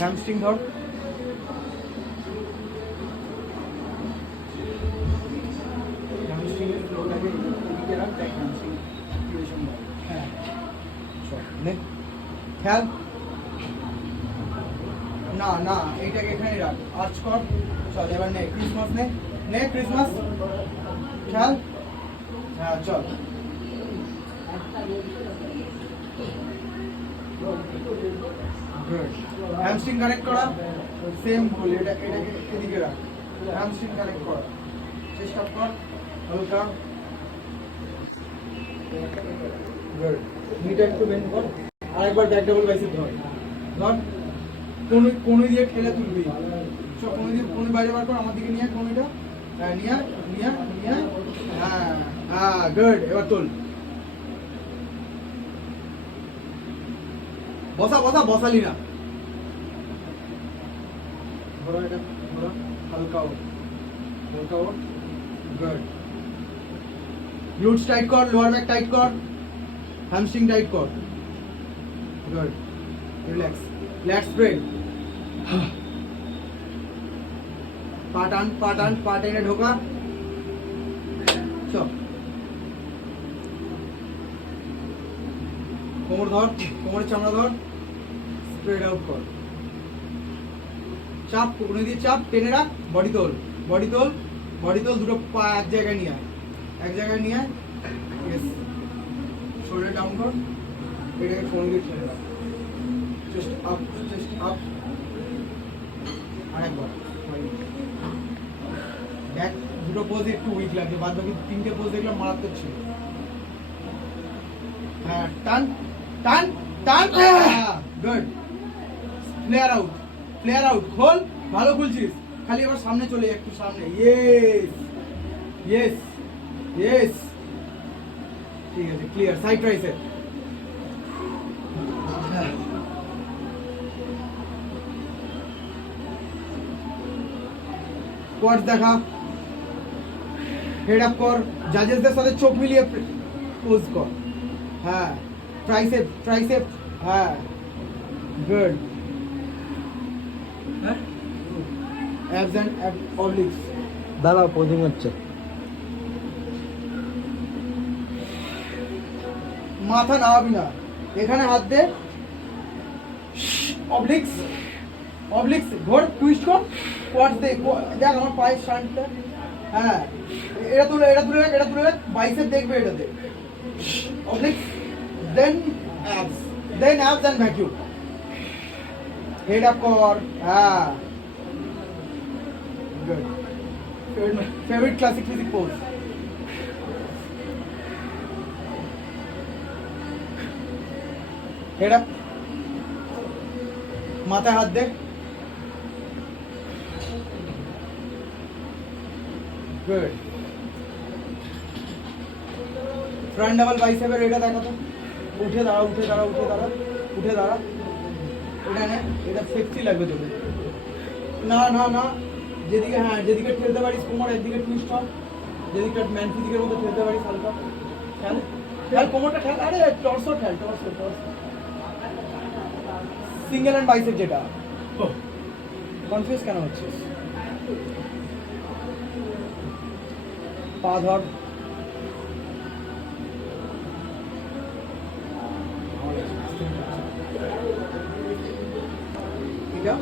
Hamstring ধর, hamstring এর ফ্লোটাকে এদিকে রাখ, দেখ হ্যামস্ট্রিং অ্যাক্টিভেশন হয়। হ্যাঁ চল নে খেয়াল, না না এইটাকে এখানে রাখ, আর্চ কর। চল এবার নে ক্রিসমাস, নে নে ক্রিসমাস, খেয়াল। হ্যাঁ চল গুড। হ্যামস্ট্রিং কানেক্ট করা, সেম বলি, এটাকে এদিকে রাখ, হ্যামস্ট্রিং কানেক্ট করা চেষ্টা কর, হালকা গুড। নিটা একটু বেন্ড কর, আরেকবার ব্যাক ডাবল বাইসেপ ধর, ধর কোণে দিয়ে ঠেলে তুলবি। চ কোণে দিয়ে, কোণে বাইরে বার কর, আমার দিকে নিয়ে কোণেটা, হ্যাঁ নিয়ে নিয়ে নিয়ে, হ্যাঁ হ্যাঁ গুড। এবার তোল, বসা বসা, বসালি না, ঘোরা এটা ঘোরা, হালকা ওঠ, হালকা ওঠ, গুড। গ্লুটস টাইট কর, লোয়ার ব্যাক টাইট কর, হ্যামস্ট্রিং টাইট কর, গুড। রিল্যাক্স, লেটস স্প্রেড, পা টান, পা টান, পা টেনে ঢোকা, চল কোমর ধর, কোমরের চামড়া ধর, স্প্রেড আউট কর, চাপ কোণে দিয়ে চাপ, টেনে রাখ, বডি তোল, বডি তোল, বডি তোল, দুটো পা এক জায়গায় নিয়ে আয়, এক জায়গায় নিয়ে আয়, ইয়েস। শোল্ডার ডাউন কর, এটাকে কোণে দিয়ে ঠেলে রাখ, চেস্ট আপ, চেস্ট আপ, আরেকবার দেখ। দুটো পোজ একটু উইক লাগছে, বাদ বাকি তিনটে পোজ দেখলাম মারাত্মক ছিল। হ্যাঁ টান টান টান, good. Flare out, flare out, খোল, ভালো খুলছিস, খালি এবার সামনে চলে একটু সামনে, ইয়েস ইয়েস ইয়েস, ঠিক আছে ক্লিয়ার। সাইড ট্রাইসেপ, কোয়াডস দেখা, হেড আপ কর, জাজেসদের সাথে চোখ মিলিয়ে পোজ কর, হ্যাঁ ট্রাইসেপ ট্রাইসেপ, হ্যাঁ গুড। হ্যাঁ অ্যাবস এন্ড অবলিক্স, দাঁড়াও পোজিং হচ্ছে। মাথা নামাবি না, এখানে হাত দে, অবলিক্স অবলিক্স, ঘোর, টুইস্ট কর, কোয়াডস দে, দেখ আমার পায়ের শান্টটা, হ্যাঁ এটা তুলে, এটা তুলে রাখ, এটা তুলে রাখ, বাইসেপ দেখবে এটাতে, obliques, then abs, then abs and vacuum, head up কর, হ্যাঁ good. Favourite classic physique pose, head up, মাথায় হাত দে, গুড। ফ্রন্ট ডাবল বাইসেপের এটা দেখো তো, উঠে দাঁড়া, উঠে দাঁড়া, উঠে দাঁড়া, উঠে দাঁড়া, এটা নে, এটা সেক্সি লাগবে তোকে, না না না, যেদিকে, হ্যাঁ যেদিকে ঠেলতে পারিস কোমর একদিকে টুইস্ট কর, যেদিকে ম্যান ফিজিকের মধ্যে ঠেলতে পারিস হালকা, খেল খেল কোমরটা খেল, আরে টর্সো খেল, torso torso, single hand bicep যেটা, কনফিউজ কেন হচ্ছিস, পা ধর, এটা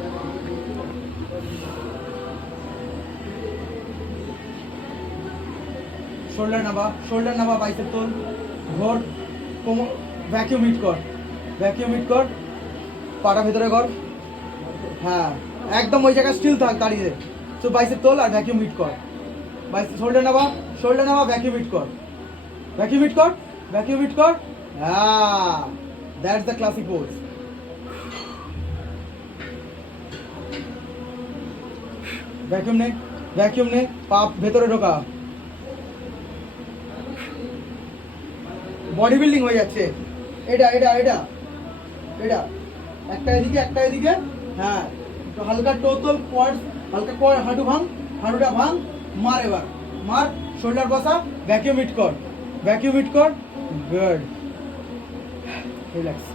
শোল্ডার নাবা, শোল্ডার নাবা, বাইসেপ তোল, ঘোর, কোমর, ভ্যাকিউম হিট কর, ভ্যাকিউম হিট কর, পাটা ভেতরে কর, হ্যাঁ একদম ওই জায়গায় স্টিল থাক দাঁড়িয়ে, তো বাইসেপ তোল আর ভ্যাকিউম হিট কর, শোল্ডার নাবা, শোল্ডার নাবা, ভ্যাকিউম হিট কর, ভ্যাকিউম হিট কর, ভ্যাকিউম হিট কর, হ্যাঁ that's the classic pose. Vacuum নে, ভ্যাকিউম নে, পা ভেতরে ঢোকা, বডি বিল্ডিং হয়ে যাচ্ছে, এটা এটা এটা এটা, একটা এদিকে একটা এদিকে, হ্যাঁ হালকা টো তোল, কোয়াডস হালকা কর, হাঁটু ভাঙ, হাঁটুটা ভাঙ, মার এবার মার, শোল্ডার বসা, ভ্যাকিউম হিট কর, ভ্যাকিউম হিট কর, গুড, রিল্যাক্স।